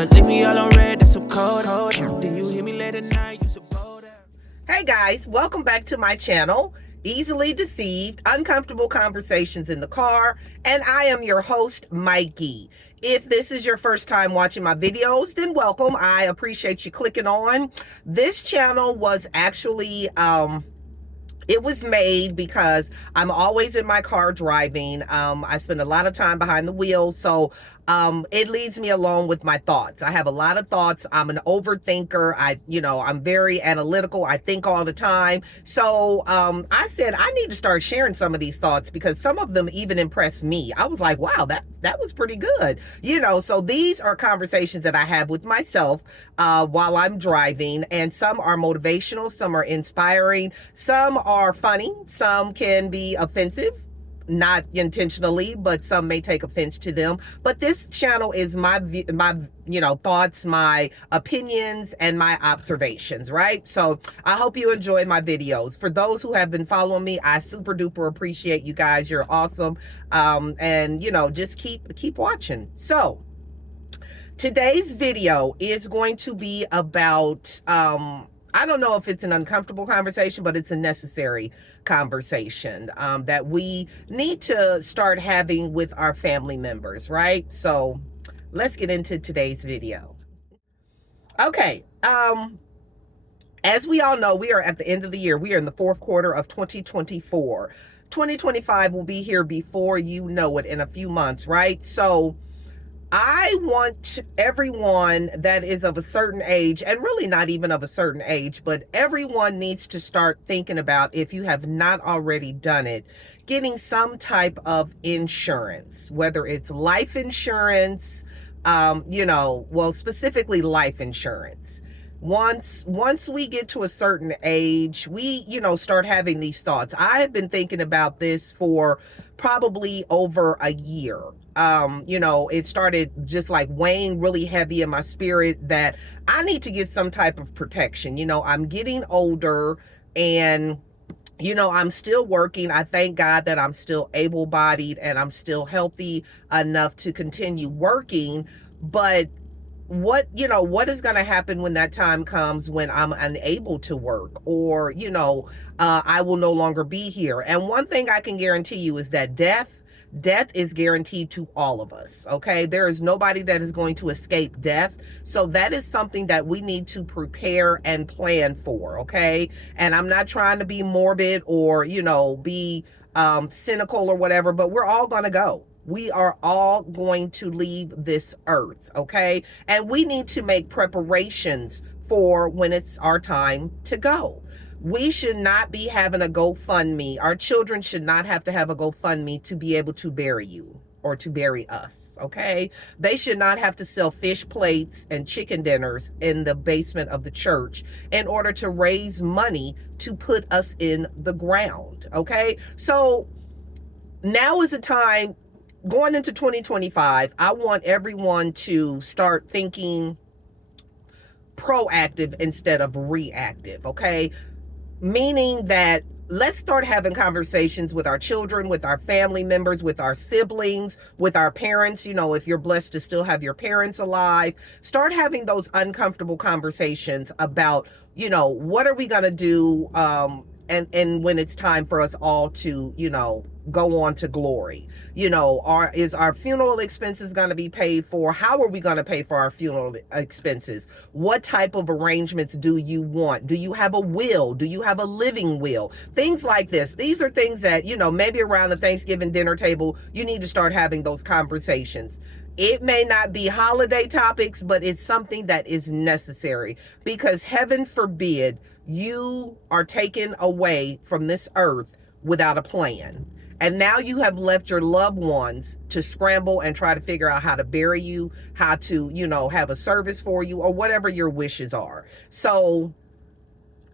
Leave me all on red, that's some cold. Then you hit me late at night, you suppose that. Hey guys, welcome back to my channel, Easily Deceived, Uncomfortable Conversations in the Car, and I am your host, Mikey. If this is your first time watching my videos, then welcome. I appreciate you clicking on. This channel was actually, it was made because I'm always in my car driving. I spend a lot of time behind the wheel, so it leaves me alone with my thoughts. I have a lot of thoughts. I'm an overthinker. I'm very analytical. I think all the time. So I said I need to start sharing some of these thoughts because some of them even impressed me. I was like, wow, that was pretty good. So these are conversations that I have with myself while I'm driving, and some are motivational, some are inspiring, some are funny, some can be offensive, not intentionally, but some may take offense to them. But this channel is my thoughts, my opinions, and my observations, right? So I hope you enjoy my videos. For those who have been following me, I super duper appreciate you guys. You're awesome. And just keep watching. So today's video is going to be about, I don't know if it's an uncomfortable conversation, but it's a necessary conversation that we need to start having with our family members, right? So let's get into today's video. Okay. As we all know, we are at the end of the year. We are in the fourth quarter of 2024. 2025 will be here before you know it in a few months, right? So I want everyone that is of a certain age, and really not even of a certain age, but everyone needs to start thinking about, if you have not already done it, getting some type of insurance, whether it's life insurance, specifically life insurance. Once we get to a certain age, we, start having these thoughts. I have been thinking about this for probably over a year. It started just like weighing really heavy in my spirit that I need to get some type of protection. I'm getting older and I'm still working. I thank God that I'm still able-bodied and I'm still healthy enough to continue working. But what is going to happen when that time comes when I'm unable to work, or, I will no longer be here? And one thing I can guarantee you is that death is guaranteed to all of us. Okay. There is nobody that is going to escape death. So that is something that we need to prepare and plan for. Okay. And I'm not trying to be morbid or, be cynical or whatever, but we're all going to go. We are all going to leave this earth, okay? And we need to make preparations for when it's our time to go. We should not be having a GoFundMe. Our children should not have to have a GoFundMe to be able to bury you or to bury us, okay? They should not have to sell fish plates and chicken dinners in the basement of the church in order to raise money to put us in the ground, okay? So now is the time. Going into 2025, I want everyone to start thinking proactive instead of reactive, okay? Meaning that let's start having conversations with our children, with our family members, with our siblings, with our parents. If you're blessed to still have your parents alive, start having those uncomfortable conversations about, what are we going to do? And when it's time for us all to, go on to glory, is our funeral expenses going to be paid for? How are we going to pay for our funeral expenses? What type of arrangements do you want? Do you have a will? Do you have a living will? Things like this. These are things that, maybe around the Thanksgiving dinner table, you need to start having those conversations. It may not be holiday topics, but it's something that is necessary, because heaven forbid you are taken away from this earth without a plan. And now you have left your loved ones to scramble and try to figure out how to bury you, how to, have a service for you, or whatever your wishes are. So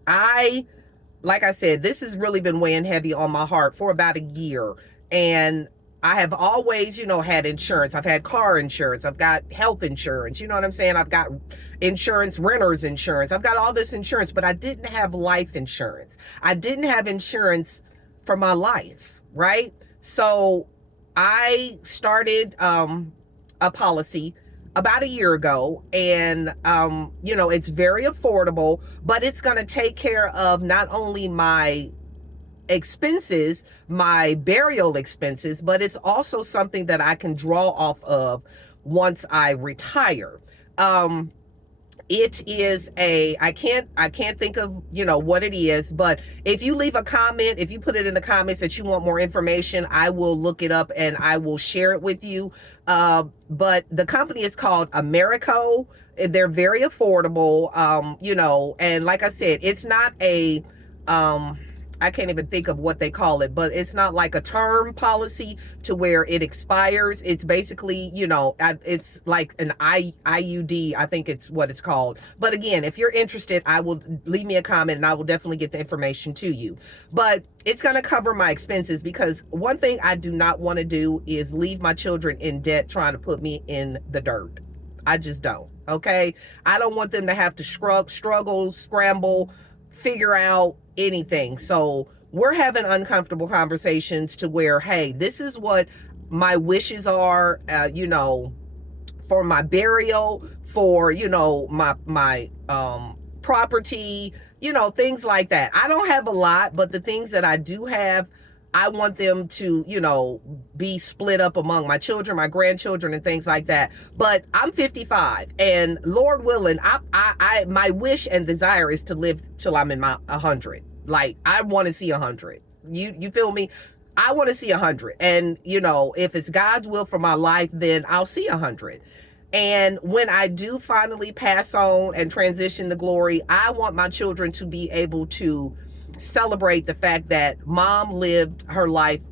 like I said, this has really been weighing heavy on my heart for about a year. And I have always, had insurance. I've had car insurance. I've got health insurance. You know what I'm saying? I've got insurance, renter's insurance. I've got all this insurance, but I didn't have life insurance. I didn't have insurance for my life, right? So I started a policy about a year ago, and it's very affordable, but it's going to take care of not only my expenses, my burial expenses, but it's also something that I can draw off of once I retire. It is I can't think of, what it is, but if you leave a comment, if you put it in the comments that you want more information, I will look it up and I will share it with you. But the company is called Americo. They're very affordable, and like I said, it's not a, I can't even think of what they call it, but it's not like a term policy to where it expires. It's basically, it's like an IUD, I think it's what it's called. But again, if you're interested, I will leave me a comment and I will definitely get the information to you. But it's going to cover my expenses, because one thing I do not want to do is leave my children in debt trying to put me in the dirt. I just don't. Okay. I don't want them to have to struggle, scramble, figure out anything. So we're having uncomfortable conversations to where, hey, this is what my wishes are, for my burial, for, my property, things like that. I don't have a lot, but the things that I do have, I want them to, be split up among my children, my grandchildren, and things like that. But I'm 55, and Lord willing, I my wish and desire is to live till I'm in my 100. Like, I want to see 100. You feel me? I want to see 100. And, if it's God's will for my life, then I'll see 100. And when I do finally pass on and transition to glory, I want my children to be able to celebrate the fact that mom lived her life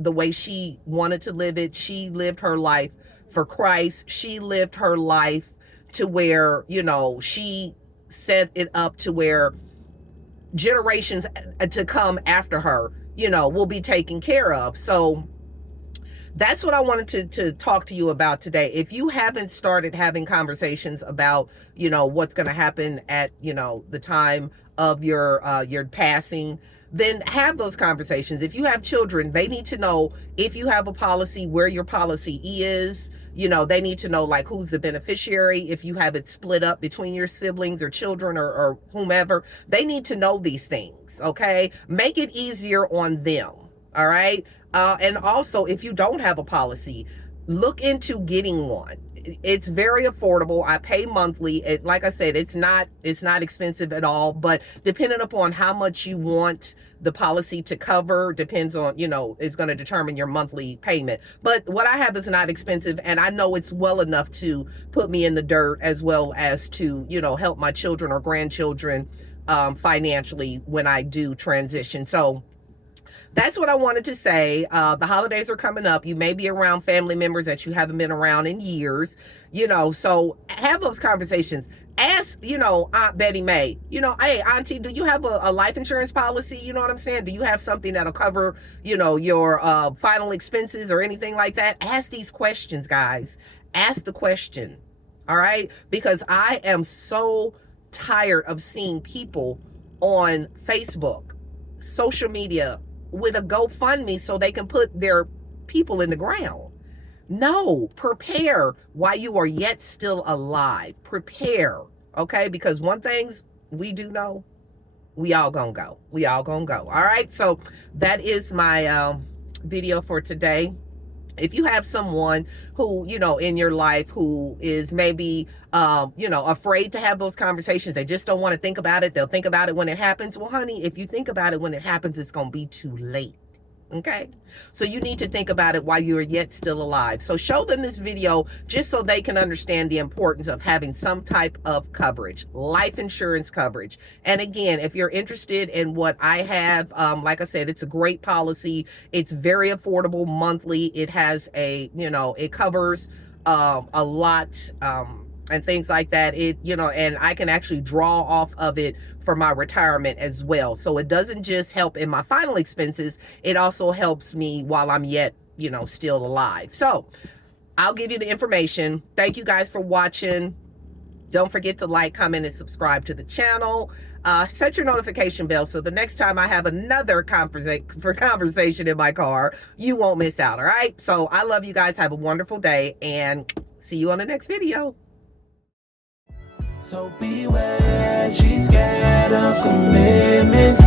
the way she wanted to live it. She lived her life for Christ. She lived her life to where, she set it up to where generations to come after her, will be taken care of. So that's what I wanted to talk to you about today. If you haven't started having conversations about, what's going to happen at, the time of your passing, then have those conversations. If you have children, they need to know if you have a policy, where your policy is. They need to know, like, who's the beneficiary. If you have it split up between your siblings or children or whomever, they need to know these things. Okay. Make it easier on them. All right. And also, if you don't have a policy, look into getting one. It's very affordable. I pay monthly. Like I said, it's not expensive at all, but depending upon how much you want the policy to cover depends on, it's going to determine your monthly payment. But what I have is not expensive, and I know it's well enough to put me in the dirt, as well as to, help my children or grandchildren financially when I do transition. So that's what I wanted to say. The holidays are coming up. You may be around family members that you haven't been around in years, so have those conversations. Ask, Aunt Betty May, hey, Auntie, do you have a life insurance policy? You know what I'm saying? Do you have something that'll cover, your final expenses or anything like that? Ask these questions, guys. Ask the question. All right? Because I am so tired of seeing people on Facebook, social media, with a GoFundMe so they can put their people in the ground. No, prepare while you are yet still alive. Prepare, okay? Because one thing we do know, we all gonna go. We all gonna go. All right, so that is my video for today. If you have someone who, in your life who is maybe, afraid to have those conversations, they just don't want to think about it. They'll think about it when it happens. Well, honey, if you think about it when it happens, it's going to be too late. Okay. So you need to think about it while you're yet still alive. So show them this video just so they can understand the importance of having some type of coverage, life insurance coverage. And again, if you're interested in what I have, like I said, it's a great policy. It's very affordable monthly. It has it covers a lot, and things like that. And I can actually draw off of it for my retirement as well. So it doesn't just help in my final expenses, it also helps me while I'm yet, still alive. So I'll give you the information. Thank you guys for watching. Don't forget to like, comment, and subscribe to the channel. Set your notification bell so the next time I have another conversation in my car, you won't miss out. All right. So I love you guys. Have a wonderful day and See you on the next video. So beware, she's scared of commitments.